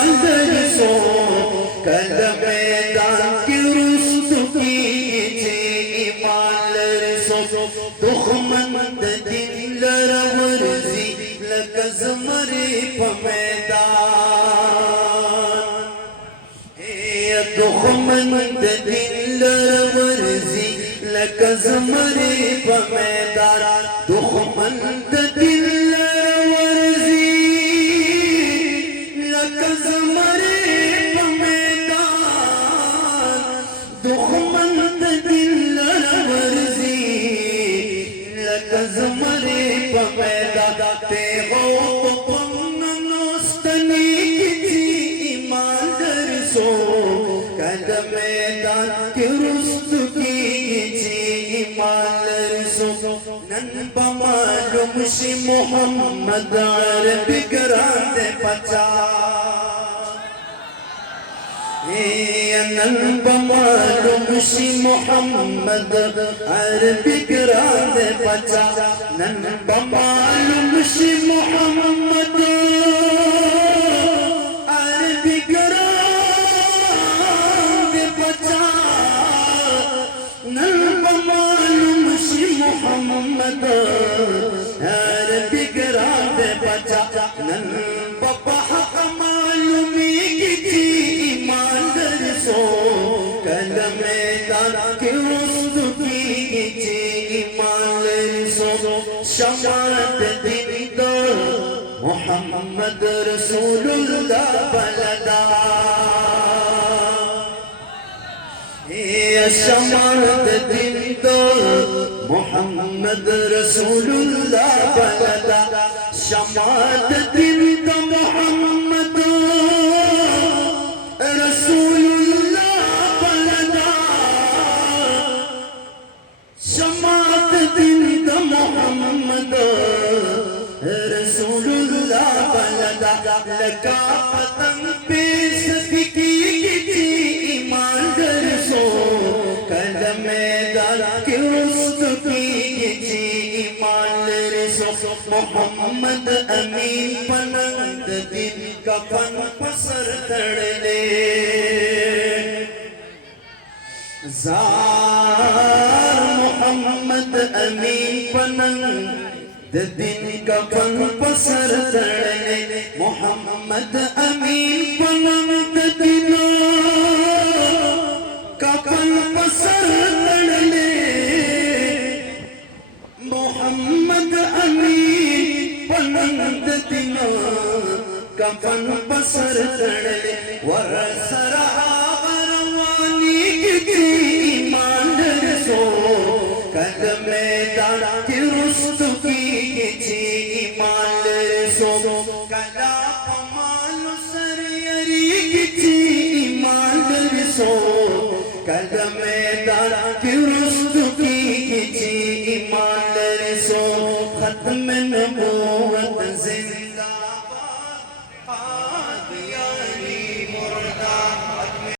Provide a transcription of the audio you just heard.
ایمان درسو کلم دان کی رست کیجے ایمان درسو دخمن دن لرورزی لکزمر پمیدان دخمن دن لرورزی لکزمر پمیدان دخمن دن لرورزی لکزمر پمیدان دخمن دن لرورزی لکزمر پمیدان تیغو پمنستنی کتی ایمان درسو کلم دان کی رست کیجے ایمان درسو نن بمعلوم شی محمد عربی گران دے پچا نن بمعلوم شی محمد عربی گران دے پچا نن بمعلوم شی محمد عربی گران دے پچا نن بمعلوم شی محمد عربی گران دے پچا نن بپا حق معلومی کی ایمان درسو کلم دان کی رست کیجے ایمان درسو شماعت دین دار محمد رسول اللہ بلدا شماعت دین دار محمد رسول اللہ بلدا شماعت دین دار محمد رسول اللہ بلدا شماعت دین دار محمد رسول اللہ بلدا لکا پتنگ پیس فکی ایمان درسو کلم دان کی رست کیجے ایمان درسو محمد امین پنند دن کفن پسر تڑلے زار محمد امین پنند دن کفن پسر تڑلے محمد امین پنند دن کفن پسر تڑلے محمد امین پنند دن کفن پسر تڑلے ورسر آغروانی کی ایمان درسو کلم دان کی رست کیجے ایمان درسو کلا پمال سریری کی ایمان درسو کلم دان کی رست کیجے ایمان درسو ختم نبوت